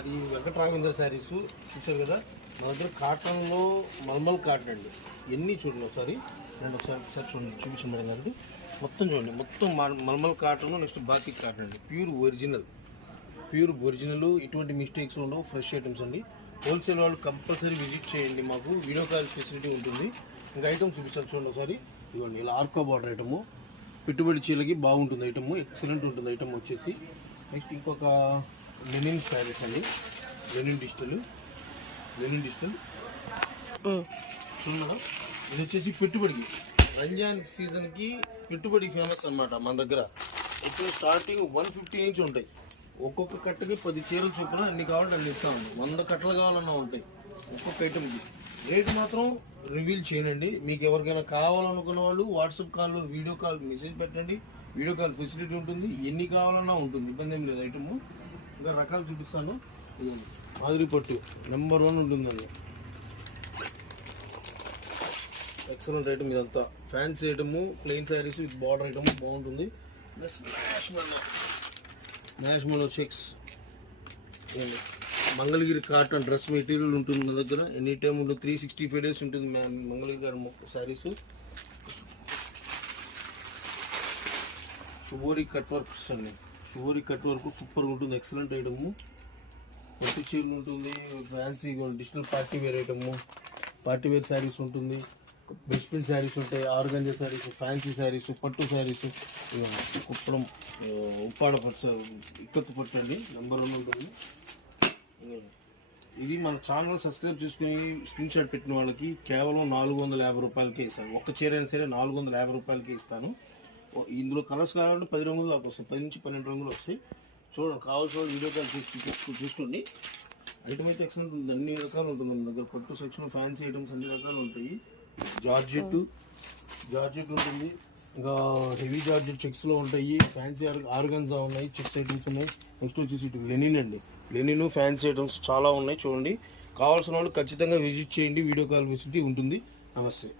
అది వెంకటరామేంద్ర శారీస్ చూసారు కదా, మన దగ్గర కాటన్లో మల్మల్ కాటన్ అండి. ఎన్ని చూడండి ఒకసారి, రెండు ఒకసారి చూడండి, చూపించండి మేడం గారు. మొత్తం చూడండి, మొత్తం mulmul cotton, next batik cotton అండి. ప్యూర్ ఒరిజినల్, ఎటువంటి మిస్టేక్స్ ఉండవు, ఫ్రెష్ ఐటమ్స్ అండి. హోల్సేల్ వాళ్ళు కంపల్సరీ విజిట్ చేయండి, మాకు వీడియో కాల్ ఫెసిలిటీ ఉంటుంది. ఇంకా ఐటమ్ చూపిస్తాను చూడండి ఒకసారి. ఇవ్వండి, ఇలా ఆర్కో బార్డర్ ఐటము, పెట్టుబడి చీలకి బాగుంటుంది ఐటమ్, ఎక్సలెంట్ ఉంటుంది ఐటమ్ వచ్చేసి. నెక్స్ట్ ఇంకొక లెనిన్ శారీస్ అండి, లెనిన్ డిజిటల్ చూడండి మేడం. ఇది వచ్చేసి పెట్టుబడికి, రంజాన్ సీజన్కి పెట్టుబడి ఫేమస్ అనమాట మన దగ్గర. ఇప్పుడు స్టార్టింగ్ 150 నుంచి ఉంటాయి. ఒక్కొక్క కట్టకి 10 చీరలు చొప్పున ఎన్ని కావాలంటే అన్ని ఇస్తామండి. 100 కట్టలు కావాలన్నా ఉంటాయి ఒక్కొక్క ఐటమ్కి. రేటు మాత్రం రివీల్ చేయనండి. మీకు ఎవరికైనా కావాలనుకున్న వాళ్ళు వాట్సాప్ కాల్లో వీడియో కాల్ మెసేజ్ పెట్టండి, వీడియో కాల్ ఫెసిలిటీ ఉంటుంది. ఎన్ని కావాలన్నా ఉంటుంది, ఇబ్బంది ఏం లేదు. ఐటమ్ ఇంకా రకాలు చూపిస్తాను. మాదిరి పట్టు నెంబర్ 1 ఉంటుందండి, ఎక్సలెంట్ ఐటమ్. ఇదంతా fancy item, plain saris with border item బాగుంటుంది. National checks, Mangalagiri cotton dress material ఉంటుంది మన దగ్గర. ఎనీ టైం ఉంటుంది, 365 days ఉంటుంది మంగళగిరి గారి శారీస్. శుభోరి కట్ వర్క్స్ అండి, శుభోరి కట్ వర్క్ సూపర్గా ఉంటుంది, ఎక్సలెంట్ ఐటము. పట్టు చీరలు ఉంటుంది, fancy digital party wear item, party wear saris ఉంటుంది, బెస్ట్ ప్రింట్ శారీస్ ఉంటాయి, ఆర్గంజా శారీస్, ఫ్యాన్సీ శారీస్, పట్టు శారీస్, కుప్పడం ఉప్పాడ పట్టు, ఇక్కత్తు పట్టు అండి, నెంబర్ 1 ఉంటుంది. ఇది మన ఛానల్ సబ్స్క్రైబ్ చేసుకుని స్క్రీన్ షాట్ పెట్టిన వాళ్ళకి కేవలం 450 రూపాయలకే ఇస్తాను. ఒక్క చీర అయినా సరే 450 రూపాయలకే ఇస్తాను. ఇందులో కలర్స్ కావాలంటే 10 రంగులు దాకా వస్తాయి, 10 నుంచి 12 రంగులు వస్తాయి. చూడండి, కావాల్సిన వాళ్ళు వీడియో కాల్ చూసుకోండి. ఐటమ్ అయితే ఎక్సలెంట్ ఉంటుంది, అన్ని రకాలు ఉంటుంది మన దగ్గర. పట్టు సెక్షన్, ఫ్యాన్సీ ఐటమ్స్ అన్ని రకాలు ఉంటాయి. జార్జెట్ ఉంటుంది, ఇంకా హెవీ జార్జెట్ చెక్స్లో ఉంటాయి, ఫ్యాన్సీ ఆర్గన్జా ఉన్నాయి, చెక్స్ ఐటమ్స్ ఉన్నాయి. నెక్స్ట్ వచ్చేసి లెనిన్ అండి, లెనిన్ ఫ్యాన్సీ ఐటమ్స్ చాలా ఉన్నాయి. చూడండి, కావాల్సిన వాళ్ళు ఖచ్చితంగా విజిట్ చేయండి, వీడియో కాల్ ఫెసిలిటీ ఉంటుంది. నమస్తే.